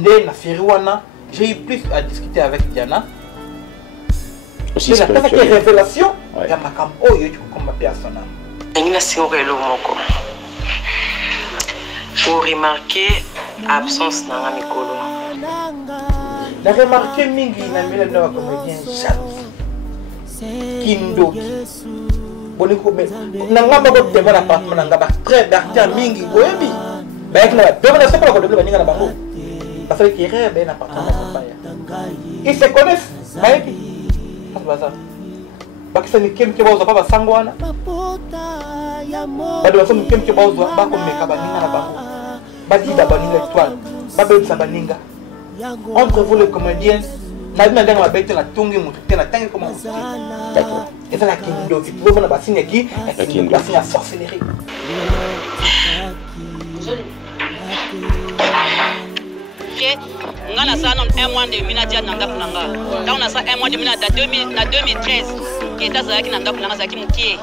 Ndé na Firiwana, j'ai eu plus à discuter avec Diana. Aussi c'est la révélation. Ouais. Il y a ma cam. Oh, il y a comme ma personne. Pour remarquer l'absence dans la micolo. La remarqué mingi na mila na comédien jaloux. Kindoki. Boniko me. Nanga ba ko devant l'appartement nanga ba très d'argent mingi boyebi. Ba ek na devant la sopa ko devant baninga na bango. Parce que rêve ben appartement na ils se connaissent. Ba ek. Pas bazar. Ba kisa ni kem ke bazo pa sangwana. Ba de bazo kem ke bazo ba ko meka baninga na bango. Ba di da baninga étoile. Ba be sa baninga. Entre vous les comédiens, la vie n'a pas été la tongue, mais la tangue comme ça. D'accord. Et ça la kindo, tu peux voir la bassine qui est la bassine à sorcellerie. On a ça un mois de Minadia Nanda Punanga. Là on a ça un mois de Minadia 2013 qui est à Zaki Nanda Punanga Zaki Mukie.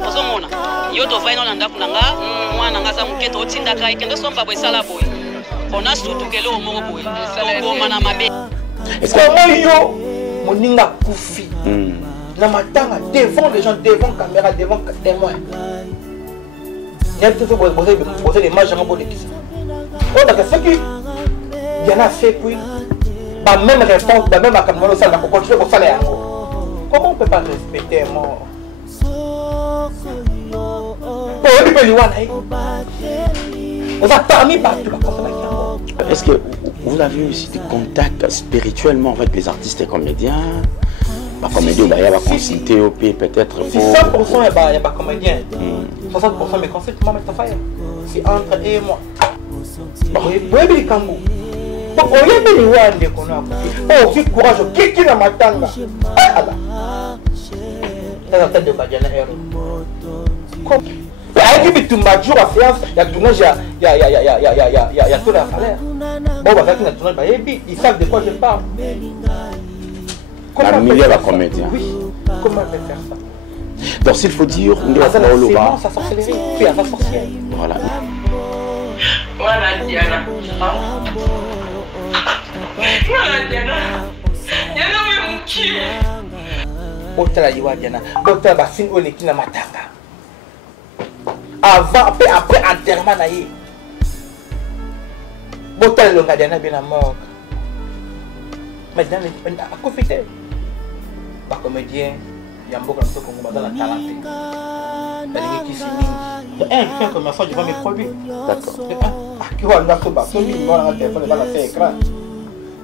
Osomona. Yoto Vaino Nanda Punanga, moi Nanga Samuke Totinda Kai, Kendo Somba Boy Salaboy. On a surtout que l'eau m'a boy. Est-ce que moi yo mon ninga koufi na matanga devant les gens, devant caméra, devant témoin. Il y a tout ce poser les mages en politique. On a que ce qui il y en a fait puis pas même réponse, pas même à comme ça na continuer pour salaire. Comment on peut pas respecter mort? On va parmi partout. Est-ce que vous avez aussi des contacts spirituellement avec les artistes et comédiens? Les comédiens, il y a des consultés au pays peut-être. Si 100% il y a des comédiens, 60% mes conseils, c'est entre eux et moi. Oui, oui, Kambu. Oh, il y a des gens qui ont aussi courage, qui est dans ma tanga. Ah, là. La tête de Badiana Hero. Il y a qui tout ma jour à séance, il y a tout le salaire. Bon, ils savent de quoi je parle. La milliard de comédiens. Oui, comment on peut faire ça? Donc s'il faut dire, on doit c'est bon, ça sorcellerie, puis à sa sorcière. Voilà. Voilà Diana. Voilà Diana. Diana oui mon qui. Otala yiwa Diana. Otala basine oleki na matanga. Avant, après enterrement naïe. Botala longa Diana bien à mort. Maintenant, à profiter. Pas comédien, Yambo comme ça, comme dans la talenté. Elle qui s'y met. Un commerçant, je vends mes produits. D'accord. Qui va nous faire ça? Somi, moi, on a un téléphone, on va la faire écran.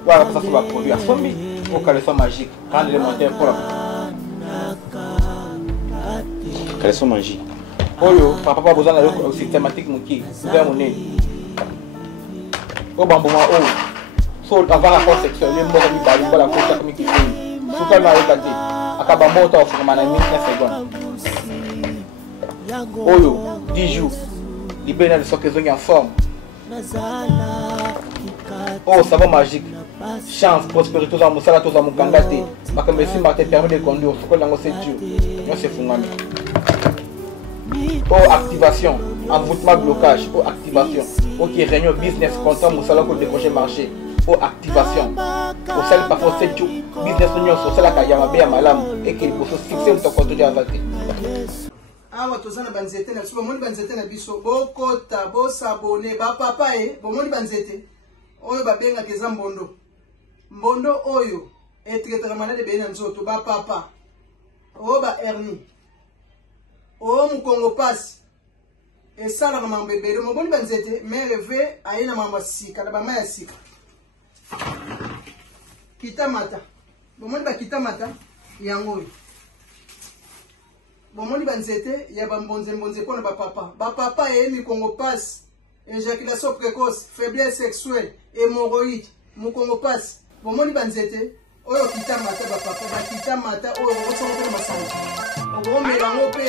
Voilà, ça, c'est un produit à Somi. Au caleçon magique. Quand il est monté pour la. Caleçon magique. Oh yo, papa pas besoin de systématique mouki. Vers mon nez. Oh bambou, oh. Sauf avoir rapport sexuel, les morts, les balles, la côte, comme qui fait. Sous quand m'a regardé. Akabambo, t'as offert ma 15 secondes. Oh yo, 10 jours. Les bénéfices sont qu'ils ont en forme. Oh, savon magique. Chance, prospérité, tous en moussala, tous en moukangate. Ma commerce m'a permis de conduire. Ce que l'on sait Dieu. Moi, c'est fou, mamie. Oh, activation. Envoûtement, blocage. Oh, activation. Ok, réunion, business, contrat, moussala, pour décrocher marché. Oh, activation. Au salut, parfois, c'est Dieu. Business, union, social, la kayama, béa, malam. Et qu'il faut se fixer ou te contrôler à vater. Awa tozana banzete na biso bomoni banzete na biso bokota bosabone ba papa bomoni banzete oyo babenga keza mbondo oyo etiketaka malade be na nzoto ba papa o ba hernie o mukongo pasi esalaka mambo ebele bomoni banzete mere ve aye na mambo sika na bama ya sika kitamata bomoni ba kitamata yango oyo bomoni banzete ya bambonze pona ba papa mikongo passe éjaculation précoce faiblesse sexuelle hémorroïde mukongo passe bomoni banzete oyo kitamata ba kitamata oyo otsongo pona masanje ogomela ngo pe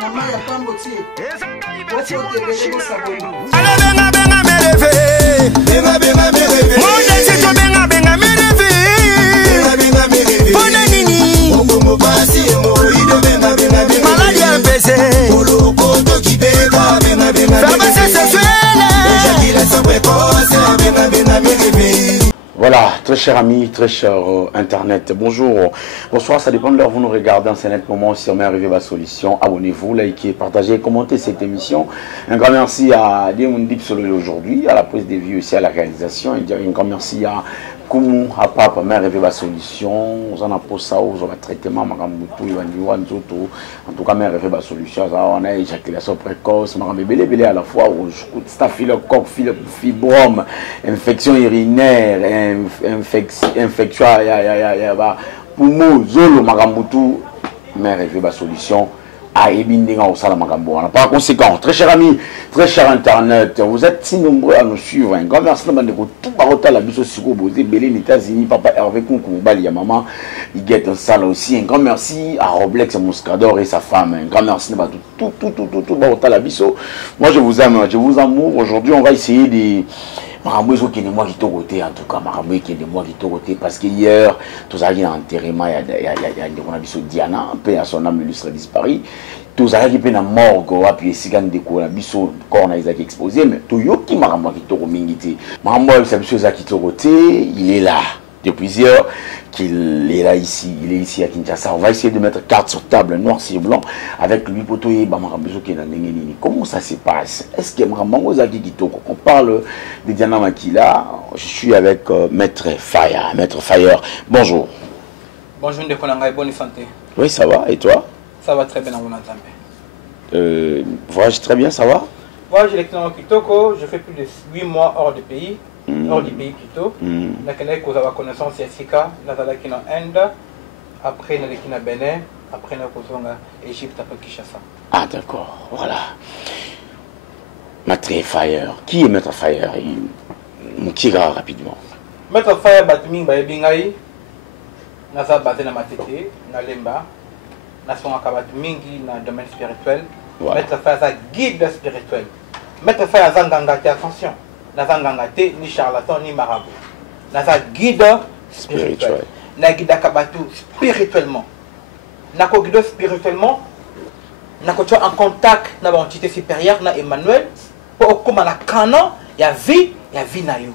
na mai ya pambo tie ofote bele saboni ala benga mereve mon desito benga mereve pona nini mukongo passe hémorroïde benga maladie empêchée faiblesse sexuelle éjaculation précoce benga Voilà, très chers amis, très cher Internet, bonjour, bonsoir, ça dépend de l'heure où vous nous regardez en ce net moment, si on est arrivé à la solution, abonnez-vous, likez, partagez, commentez cette émission. Un grand merci à Diamondip Solo aujourd'hui, à la prise des vues aussi à la réalisation, et un grand merci à Koumou, à Papa, mais arrivé à la solution, on en a pour ça, on a traitement, en tout cas, mais arrivé à la solution, on a éjaculation précoce, on a bébé à la fois, staphylocoque, infection urinaire, infection, poumon, zolo, magambutu, mais arrivé à la solution. Par conséquent, très chers amis, très cher Internet, vous êtes si nombreux à nous suivre. Un grand merci de tout barotal la biso siko bosé belé les États-Unis, papa Hervé Kunkou Bali, maman, il guette un salle aussi. Un grand merci à Roblex Moscador et sa femme. Un grand merci de tout barotal la biso. Moi je vous aime, je vous amour. Aujourd'hui on va essayer de Maramoué qui est de moi qui t'a côté, en tout cas, Maramoué qui est de moi qui t'a côté, parce que hier, tout ça, il y a un enterrement, il y a Diana, un peu à son âme, illustre disparu. Tout ça, il y a un morgue, puis il y a un déco, il y a un corps qui est exposé, mais tout le monde qui m'a qui t'a côté. Maramoué, c'est un qui t'a côté, il est là. Depuis hier qu'il est là ici, il est ici à Kinshasa. On va essayer de mettre carte sur table, noir sur blanc, avec lui pour tout. Comment ça se passe? Est-ce que on parle de Diana Makila? Je suis avec Maître Fire. Maître Fire, bonjour. Bonjour, Ndekonanga, bonne santé. Oui, ça va, et toi? Ça va très bien dans mon ensemble. Voyage très bien, ça va? Voyage électronique Kitoko, je fais plus de 8 mois hors du pays. Hors du pays plutôt. Nakene ko za connaissance ya sika, nazalaki na Inde, après naleki na Bénin, après na kozonga Égypte après Kinshasa. Ah d'accord, voilà. Maître Fire. Qui est Maître Fire? Moutira rapidement. Maître Fire batming ba ebingai. Naza basé na Matete, na Lemba. Nasonga ka batmingi na domaine spirituel. Voilà. Maître Fire za guide spirituel. Maître Fire za nganga ki attention. Naza nganga te ni charlatan ni marabout. Naza guide spirituel. Na guide kabatu spirituellement. Nako guide spirituellement. Nako tu en contact na ba entité supérieure na Emmanuel pour comme na canon ya vie na yo.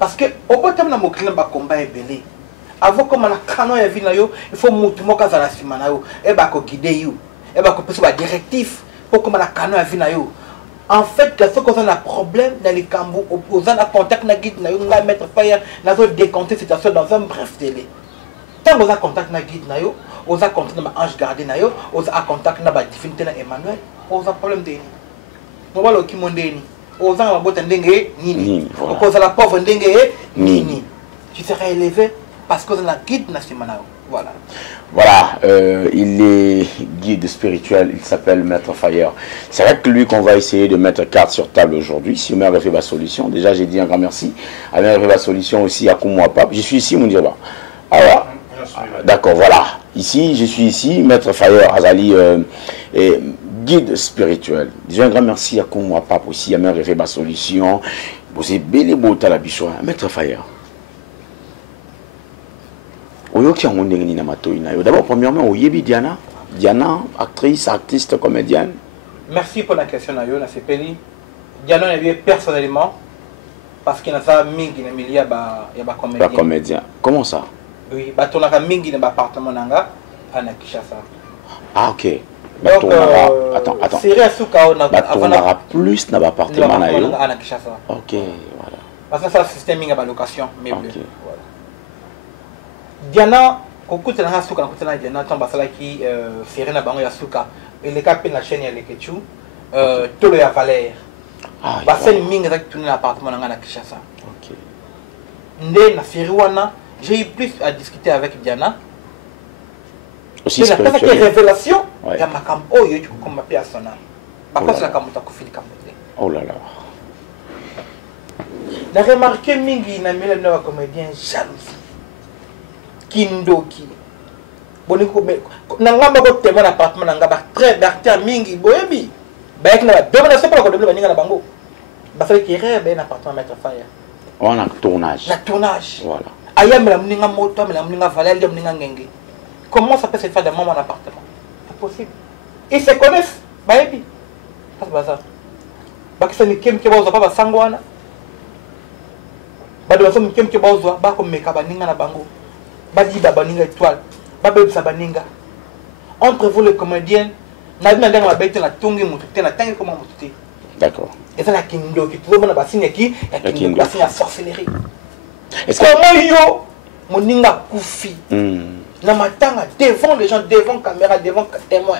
Parce que au bottom na mokile ba combat ebelé. Avant comme na canon ya vie na yo, il faut mutu moka za la sima na yo e ba ko guider yo. E ba ko pesa ba directif pour comme na canon ya vie na yo. En fait, il faut qu'on a un problème dans les cambous, aux gens à contact na guide, na yo, mettre fire, na zo décompter cette situation dans un bref délai. Tant qu'on a contact na guide na yo, aux a contact na ange gardé na yo, aux a contact na divinité na Emmanuel, aux a problème de ni. On va le qui monde ni. Aux a la botte ndenge ni. Aux a la pauvre ndenge ni. Tu seras élevé parce qu'on a la guide na simana. Voilà. Voilà, il est guide spirituel, il s'appelle Maître Fire. C'est avec lui qu'on va essayer de mettre carte sur table aujourd'hui. Si on a arrivé à la solution, déjà j'ai dit un grand merci. On a arrivé à la solution aussi à Koumou Pape. Je suis ici, mon Dieu. Alors, d'accord, voilà. Ici, je suis ici, Maître Fire Azali, guide spirituel. Déjà un grand merci à Koumou Pape aussi. On a arrivé à la solution. Vous êtes bel et beau à la bichon. Maître Fire. D'abord, premièrement, Oyebi Diana, actrice, artiste, comédienne. Merci pour la question, Nayo. Diana est personnellement parce qu'il y a mingi na milia ba comédien. Comédien. Comment ça? Oui, bah ton a mingi na appartement nanga à Kinshasa. Ah ok. Donc attends. C'est asuka on a avant plus na appartement na yo. À Kinshasa. Ok, voilà. Parce que ça système mingi ba location meublé. Okay. Voilà. Diana kokuta na asuka na kutana Diana tamba sala ki Serena bango ya suka. Et les capes na chaîne ya lekechu tolo ya Valère. Ah, basel mingi za tourner l'appartement nanga na Kinshasa. OK. Ndé na Firiwana, j'ai eu plus à discuter avec Diana. Aussi c'est la révélation. Ouais. Ya makam oyo tu comme pia sona. Bakose la kamuta kufili kamuta. Oh là là. Na remarqué mingi na mele na comédien jaloux. Kindoki. Boniko na ngamba ko témoin appartement na ngaba très d'acteur mingi boyebi. Ba ek na ba na sepa ko de baninga na bango. Ba fallait qu'il rêve un appartement Maître Fire. On a tournage. La tournage. Voilà. Aya mela mninga moto mela mninga valel mninga ngenge. Comment ça peut se faire dans mon appartement? Impossible. Ils se connaissent. Bayebi. Pas bazar. Ba kisani kem ke ba pas sangwana. badoso mike bazwa bakomeka baninga na bango baliba baninga étoile babebisa baninga entre vous les comédiens na bima ndanga mabete na tongi mutu te na tangi koma mutu te. D'accord. Et ça la kindoki tozomona basine ki ya kindoki basine ya sorcellerie. Est-ce que comment yo moninga kufi na matanga devant les gens, devant caméra, devant témoin.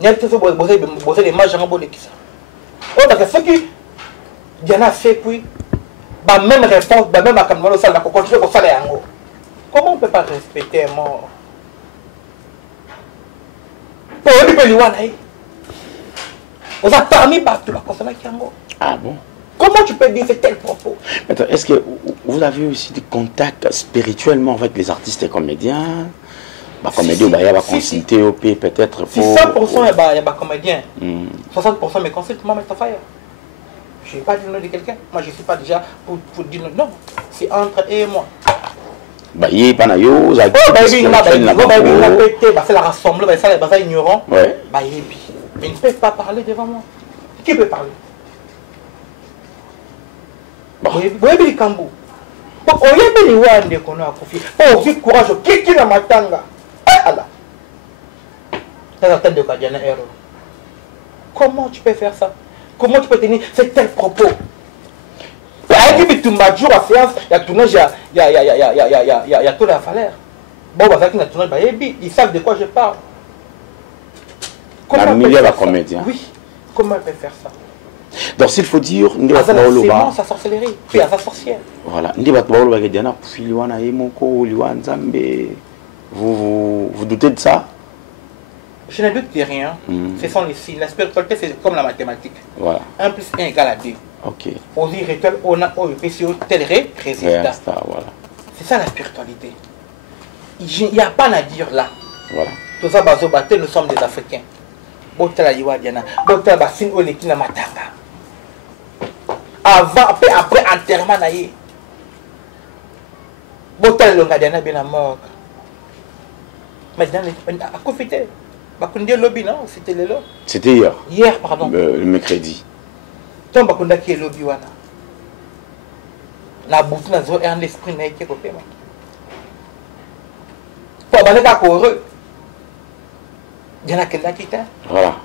N'importe quoi bosser des mages en bonne qui ça. Oh parce que ce qui Diana fait puis ba même réponse ba même akamano ça la continuer ko sala yango. Comment on peut pas respecter un mort? Pour lui peut lui wana. On a parmi partout la consala yango. Ah bon? Comment tu peux dire c'est tel propos? Attends, est-ce que vous avez aussi des contacts spirituellement avec les artistes et comédiens? Bah, comédien, il y a consulté au pays peut-être. Si 100% il y a comédien, 60% mes consultes, moi, je ne vais pas dire le nom de quelqu'un. Moi, je ne suis pas déjà pour dire le nom. C'est entre et moi. Bah, il y a pas na yo, ça c'est la rassemblement, ça les ignorants. Ouais. Bah, mais ils ne peuvent pas parler devant moi. Qui peut parler? Boyebi likambo. Bon, oyebi li wande kono akufi. Oh, si courage kiki na matanga. Allah. Ça attend de Kadiana Hero. Comment tu peux faire ça? Comment tu peux tenir ces tels propos? Il y a qui tumba jour à séance, il y a tournage, il y a tout la valeur. Bon, bah ça qui n'a tournage bayebi, ils savent de quoi je parle. Comment il y a la comédien. Oui. Comment elle peut faire ça? Donc s'il faut dire, sa sorcellerie, puis à sa sorcière. Voilà. Vous doutez de ça? Je ne doute de rien. Ce sont les signes. La spiritualité, c'est comme la mathématique. Voilà. 1 plus 1 égale à 2. Ok. On dit rituel, on a tel résultat. Voilà. C'est ça la spiritualité. Il n'y a pas à dire là. Voilà. Tout ça, nous sommes des Africains. Botala Yiwa Diana. Botala Bassine Olekina Matanga. Avant, après enterrement naïe. Botal longa Diana bien à mort. Maintenant, à profiter. Bakunde lobby non, c'était le lobby. C'était hier. Hier, pardon. Le mercredi. Tom Bakunda qui est lobby wana. Na boutou na zo un esprit naïe qui est coupé. Pour baler pas heureux. Diana kenda kita. Voilà.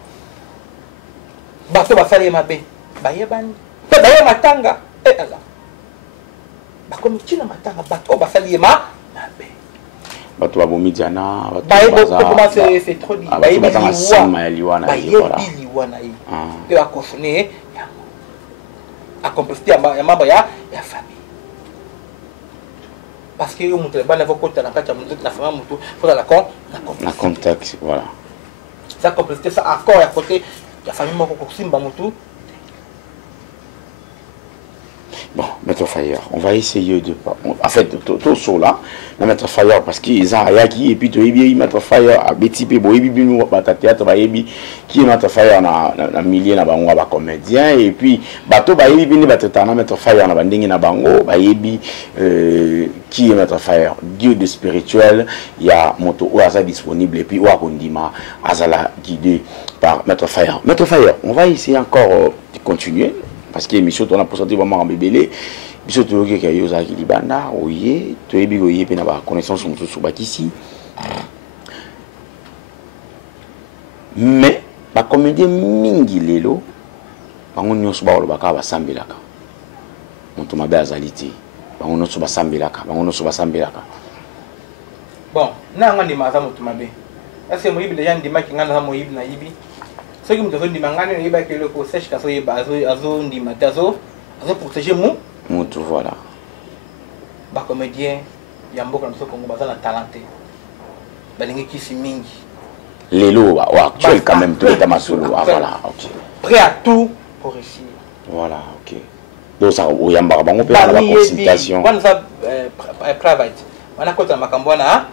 Bato basali mabe. Baye bani. Baye matanga. Eh Allah. Bakomi tina matanga bato basali mabe. Bato babomi Diana, baye comment c'est trop dit. Baye liwana. Baye liwana. Et à confiner à composter ya mambo ya famille. Parce que yo mutu bana vo kota na kati ya musique na famille mutu faut la contexte voilà. Ça compléter ça encore à côté la famille moko kosimba mutu. Bon, Maître Fayeur, on va essayer de... En fait, tout sur là, Maître Fayeur, parce qu'ils ont Ayaki, et puis tu es Maître Fayeur, à BTP, Boyebi, théâtre, qui est Maître Fayeur, na millier, na bango, na comédien, et puis, bateau, Bayebi, Maître Fayeur, na bandingi, na bango, Bayebi, qui est Maître Fayeur, Dieu de spirituel, il y a Moto Oaza disponible, et puis Ouakondima, Azala, guidé par Maître Fayeur. Maître Fayeur, on va essayer encore de continuer. Parce que l'émission tourne pour sortir vraiment en bébé. L'émission tourne qui est aux Libana, oye, tu es bigoye, puis n'a connaissance sur ici. Mais, la comédie mingi lelo, on n'y a pas le baka va sambilaka. On tombe à Bazalité. On n'a pas sambilaka. On n'a pas sambilaka. Bon, n'a pas de maza mutumabe. Est-ce que moi il y a des gens qui n'ont pas de naibi? Ce qui me donne des manganes, il y a le conseil qui a dit matazo, protéger mon. Moutou voilà. Bah comédien, il y a beaucoup de choses qu'on va talenté. Balingi qui s'y mingi. Lélo, actuel quand même, tout est à ma solo. Voilà, ok. Prêt à tout pour réussir. Voilà, ok. Donc ça, on a la consultation. On a private. On a côté Makambwana.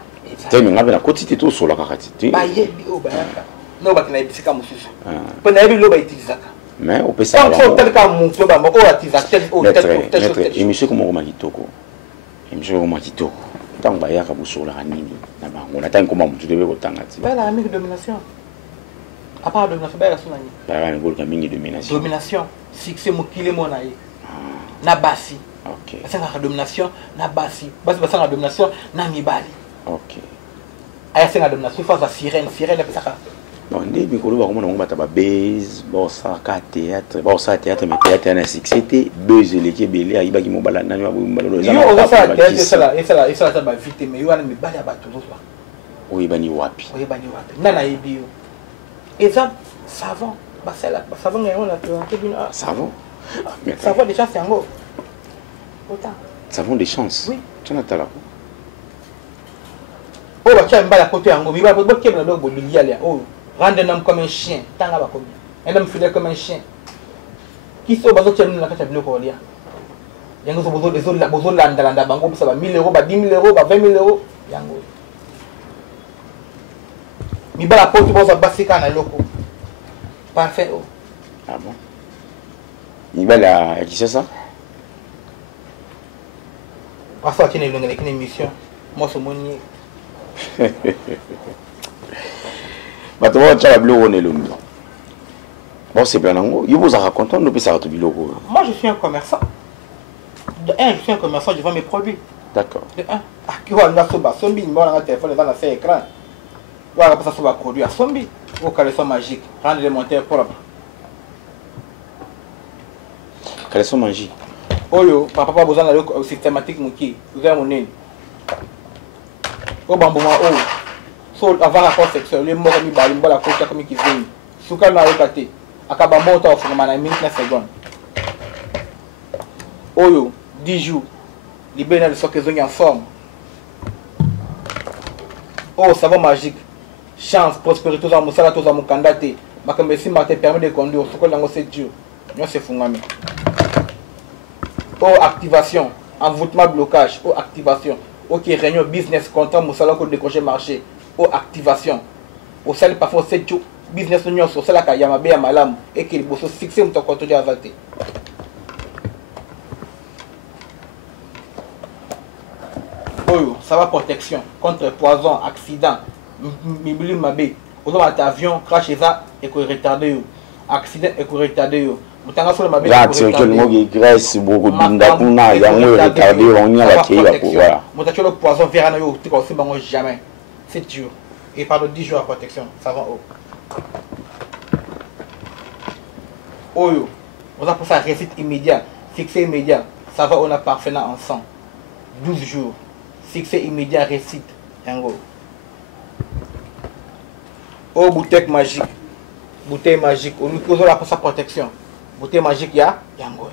Tu as la quantité tout sur la caractère. Bah yebi au bayaka. Non, bah tu n'as pas mususu. Pendant que l'eau va utiliser. Mais on peut savoir. Quand tel cas mon club va utiliser tel. Et monsieur comment on m'a dit toko. Et monsieur on m'a dit toko. Tant que bayaka busur la nini. Na ba on attend comment tu devais otangati. Bah la amique domination. À part domination, bah la sonani. Bah la ngol ka mingi domination. Domination. Succès mo kile mo na ye. Na basi. Ok. Basanga domination na basi. Basi basanga domination na mibali. Ok. Aya senga domination face à sirène pesaka. Bon, ndé mikolo ba komona ngomba ta ba base, ba sa ka théâtre, ba sa théâtre mais théâtre na succès buzz leki belé ayiba ki mobala na nyo mobala lo. Yo oza sa théâtre ça ta ba vite mais yo ana mibali abato zo. Oui bani wapi. Oui bani wapi. Nana yebi yo. Exemple savon, basela savon ngayon na to bino. Savon. Savon déjà c'est ngo. Autant. Savon des chances. Oui. Tu n'as pas là. Oh bah tu as mbala côté yango, mi ba bo kebla do bo bilialia. Oh, rendre un homme comme un chien, tanga ba komi. Un homme fidèle comme un chien. Qui so bazo tchelu na kata biloko lia. Yango so bozo landa bango ça va 1000 €, ba 10 000 €, ba 20 000 €, yango. Mi ba la porte bozo basika na loko. Parfait. Oh. Ah bon. Il va là, qui c'est ça? Parfois tu n'es pas avec une émission. Moi c'est mon nier. Bah tu vois tu as bleu on est le mieux. Bon c'est bien nango. Il vous a raconté nous peut ça tout biloko. Moi je suis un commerçant. De un, je suis un commerçant, je vends mes produits. D'accord. De un, à qui on a soba sombi, moi on a un téléphone dans la fait écran. Voilà pas ça soba produit à sombi. Au caleçon magique, rendre les monteurs propres. Caleçon magique. Oyo, papa pas besoin d'aller au systématique mouki. Vous avez mon nez. Au bambou oh. So avant rapport sexuel, les mots comme bali, la côte comme qui vient. Souka na rekate. Akaba monta au fond na minute na seconde. Oyo, 10 jours. Libérer le socle zone en forme. Oh, savon magique. Chance, prospérité, tout ça, tout ça, mon candidaté. Ma si ma te permet de conduire, ce que l'on 7 jours. Nous c'est fungami. Oh, activation. Envoûtement, blocage. Oh, activation. Ok, réunion, business, contrat, mon salaire, code décroché marché. Oh, activation. Au salaire, parfois 7 jours. Business, nous sommes au salaire, il y a ma bé à malam. Et qu'il faut se fixer, mon compte de avalter. Oh, ça va protection contre poison, accident. Mibili mabé. Aux avion, crash et ça, et qu'on retardé. Accident et qu'on retardé. Là, c'est que nous Grèce beaucoup d'indapuna, il y a un retardé, on y a la clé voilà. Mon le poison verra nous tu aussi bango jamais. C'est dur. Et pendant 10 jours à protection, ça va haut. Oh yo, on a pour ça récite immédiat, fixé immédiat, ça va on a parfaitement ensemble. 12 jours. Fixé immédiat récite. Yango. Oh bouteille magique. Bouteille magique. On nous pose là pour sa protection. Bouteille magique, yango.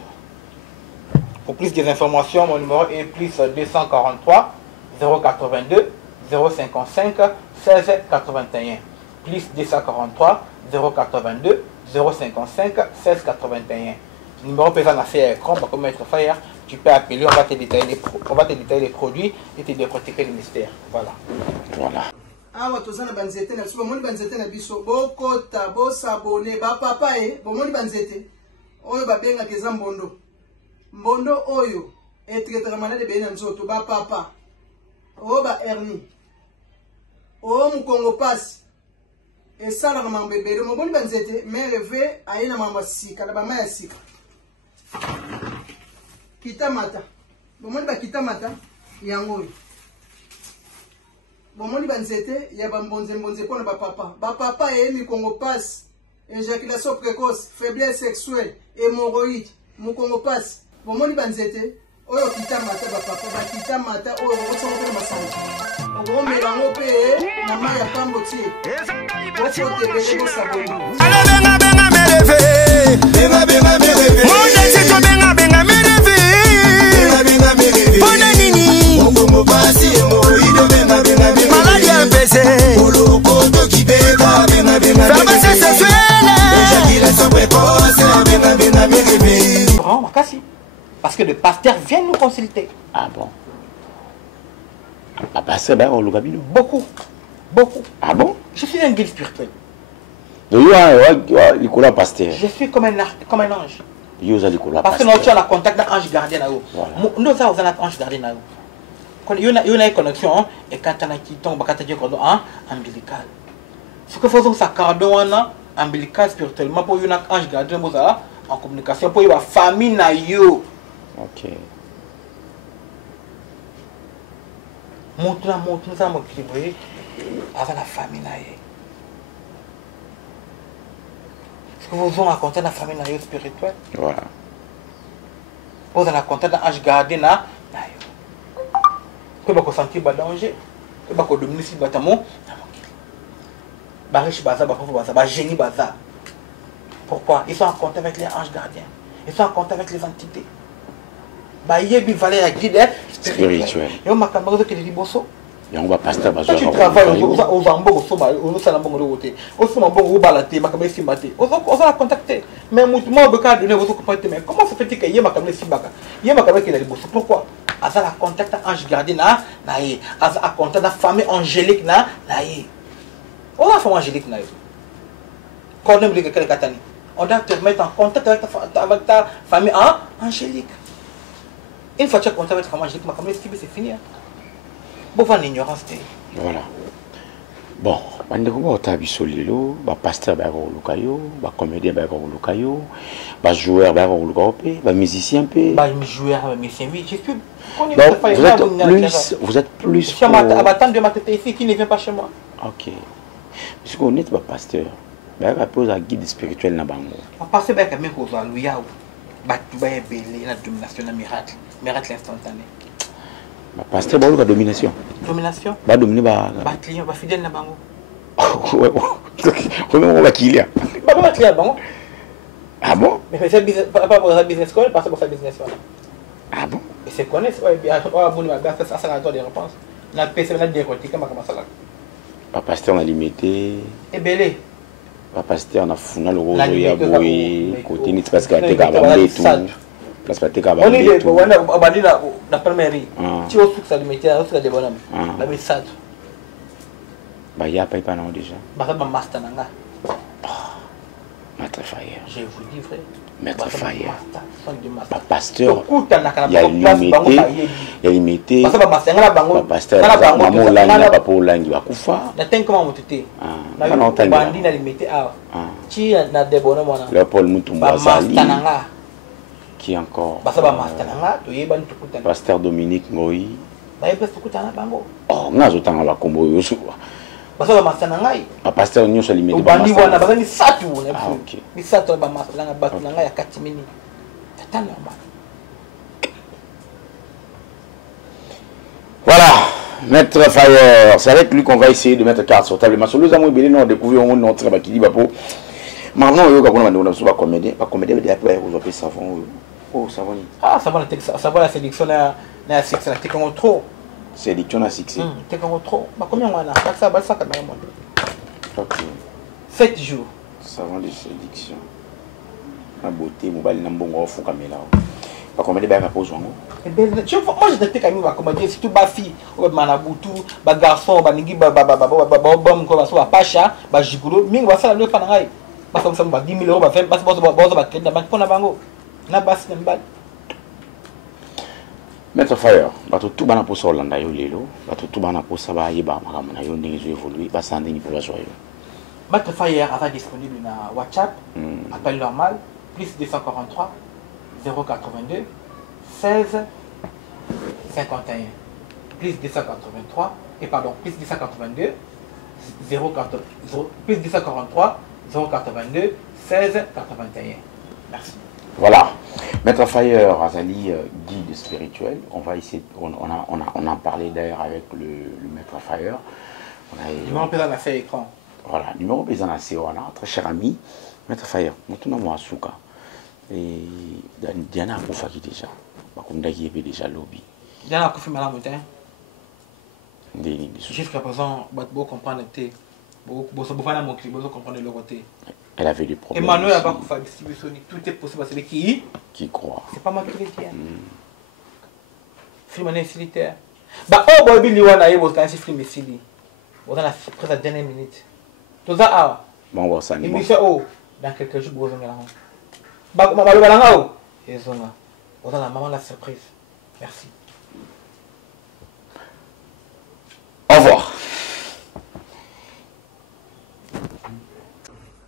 Pour plus d'informations, mon numéro est plus 243 082 055 16 81. Plus 243 082 055 16 81. Numéro présent à faire écran, comme mettre faire, tu peux appeler, on va te détailler les produits et te décortiquer les mystères. Voilà. Voilà. Awa tozana banzete na biso bomoni banzete na biso bokota bosabone bapapa bomoni banzete oyo babengaka eza mbondo mbondo oyo etraitaka malade ebeye na nzoto bapapa oyo ba hernie oyo mokongo pasi esalaka mambo ebele moboni banzete mere ve aye na mambo ya sika na bama ya sika kitamata bomoni bakitamata yango oyo bomoni banzete ya bambonze mpona bapapa bapapa eyemi kongo passe éjaculation précoce faiblesse sexuelle hémorroïde mokongo passe bomoni banzete oyo kitamata bapapa bakitamata oyo okotsongo mpona masanga okomela yango mpe na mai ya pambo tie okotebele bosaboni benga mereve mondesito benga mereve pona nini mokongo pasi moido benga maladi ya mpese olokoto kibeka benga faiblesse sexuelle éjaculation précoce benga mereve. Parce que le pasteur vient nous consulter. Ah bon? Ah pasteur ben on le gabino. Beaucoup. Ah bon? Je suis un guide spirituel. Donc il coule pasteur. Je suis comme un ange. Parce que nous avons un contact d'un ange gardien. Nous avons un ange gardien. Quand il y a une connexion, et quand on a qui tombe, quand on a un cordon ombilical. Ce que faisons, c'est cordon ombilical spirituellement pour un ange gardien en communication pour la famille. Ok. moto na moto nous avons équilibré avec la famille naïe. Est-ce que vous avez raconté la famille naïe spirituelle? Voilà. Vous avez raconté l'ange gardien naïe. Vous pouvez sentir le danger. Vous pouvez dominer si vous avez riche bazar, génie bazar. Pourquoi? Ils sont en contact avec les anges gardiens. Ils sont en contact avec les entités. Il y a des valeurs guide spirituelles. Et on m'a dit que les bosso. Et on va passer à Quand tu travailles aux ambos, aux salambons de côté, aux salambons au balaté, ma caméra simbaté, aux la contacter. Mais moi, je peux donner vos comportements. Mais comment ça fait qu'il y a ma caméra simbaka? Il y a ma caméra qui est les bosso. Pourquoi? Asa la contact ange gardien naïe. Asa la contact la famille angélique naïe. On a la famille angélique naïe. Quand on dit que katani, on doit te mettre en contact avec ta famille angélique. Une fois que tu as contact avec ta famille angélique, ma caméra c'est fini. Bon, l'ignorance. Voilà. Bon, on a vu Solilo, pasteur, comédien, joueur, musicien, joueur, musicien, oui, je suis. Vous êtes plus. Je de ma tête ici qui ne vient pas chez moi. Ok. Parce qu'on est pasteur, il pose un guide spirituel dans Bango. Pasteur, il y a même chose à l'ouïa ou la domination, la miracle instantané. Pasteur, il y a la domination. Domination? Il dominer les clients, les fidèles dans Bango. Oui, comment on va qu'il y a? Pas client Bango. Ah bon? Mais c'est business, pas pour ça business school, pas pour ça business. Ah bon? Et c'est connu, ouais, bien, ça c'est la droit des réponses. La PC, on a des côtés, comment ça là? Pasteur, on a limité. Et belé. Pasteur, on a foutu le rose, il y a boué, côté ni parce qu'il y a des gabandés et tout. Parce que tu as on est la première rue. Tu as ça limité, tu as des bonhommes. La message. Il y a pas non déjà. Bah master nanga. Maître Fire. Je vous dis vrai. Maître Fire. Pasteur. Il y a limité. Pasteur. Maman langi papa langi bakufa. Na ten comment mutete. Na bandi na limité ah. Ti na de bonhomme wana. Le Paul Mutumba Zali. Qui encore? Pasteur Dominique Ngoyi. Oh, on a autant à combo. Pasteur Nyon se limite. Voilà, Maître Fire, c'est avec lui qu'on va essayer de mettre carte sur table. Mais nous avons découvert un autre qui dit maintenant, il y a un comédien, il y a un savon. Oh, savon. Ah, savon la sélection la sexe, la technique trop. Sélection la sexe. Technique trop. Combien on a? Ça va ça quand même. Ok. 7 jours. Savon de sélection. La beauté, mobile n'importe quoi fou caméra. Pas combien de bagues à poser. Moi je détecte quand même comédien si tout ba fille, ou manabutu, ba garçon, ba ningi ba bom ko ba so pacha, ba jigulo, mingi ba sala le panangai. Ba ça ba 10 000 €, ba 20 ba crédit na banque pour na bango. Na bas na mbal. Maître Fire, tout bana pour ça Hollanda yo lelo, tout bana pour ça ba yeba makambo na yo ndenge zo évoluer, ba sande ni pour ba joyeux. Maître Fire est disponible na WhatsApp, appel normal plus 243 082 16 51 plus 283 et pardon plus 282 plus 243 082 16 81. Merci. Voilà, Maître Fire Azali, guide spirituel. On va essayer, on a parlé d'ailleurs avec le Maître Fire. Numéro présent à fait écran. Voilà, numéro présent à Sewana, très cher ami, Maître Fire. Maintenant moi Souka et Diana Koufa qui déjà, comme d'ailleurs déjà lobby. Diana Koufa madame Moutin. Jusqu'à présent, beaucoup comprendre le beaucoup comprendre le côté. Elle avait des problèmes. Emmanuel a pas fait distribution, tout est possible. C'est qui croit. C'est pas moi qui le dis. Film solitaire. Bah, oh, boy, Billy Wana, il va se film ici. On a presque la dernière minute. Tout ça, bon, on va ça. Il me fait, oh, dans quelques jours, vous allez là. Bah, on va là. Et on a la maman la surprise. Merci. Au revoir.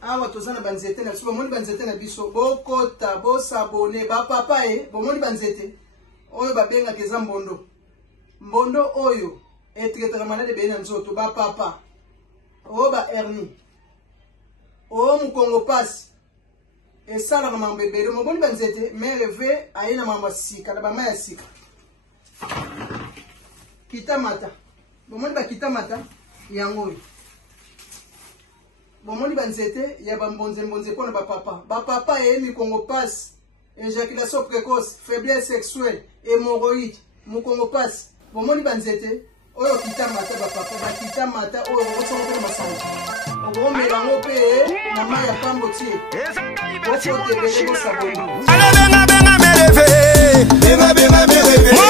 Awa tozana banzete na biso bomoni banzete na biso bokota bosabone bapapa bomoni banzete oyo babengaka eza mbondo oyo etraitera malade ebele na nzoto bapapa oyo bahernie oyo mokongo pasi esalaka mambo ebele moboni banzete mere ve aye na mambo ya sika na bama ya sika kitamata bomoni bakitamata yango oyo bomoni banzete ya bambonzembonze mpona bapapa eye mikongo pasi éjaculation précoce faiblesse sexuelle hémorroïde mokongo pasi bomoni banzete oyo kitamata bapapa bakitamata oyo okosongo mpe na masanga okomelango mpe na mai ya pambo tie okotebele bosaboni benga benga mereve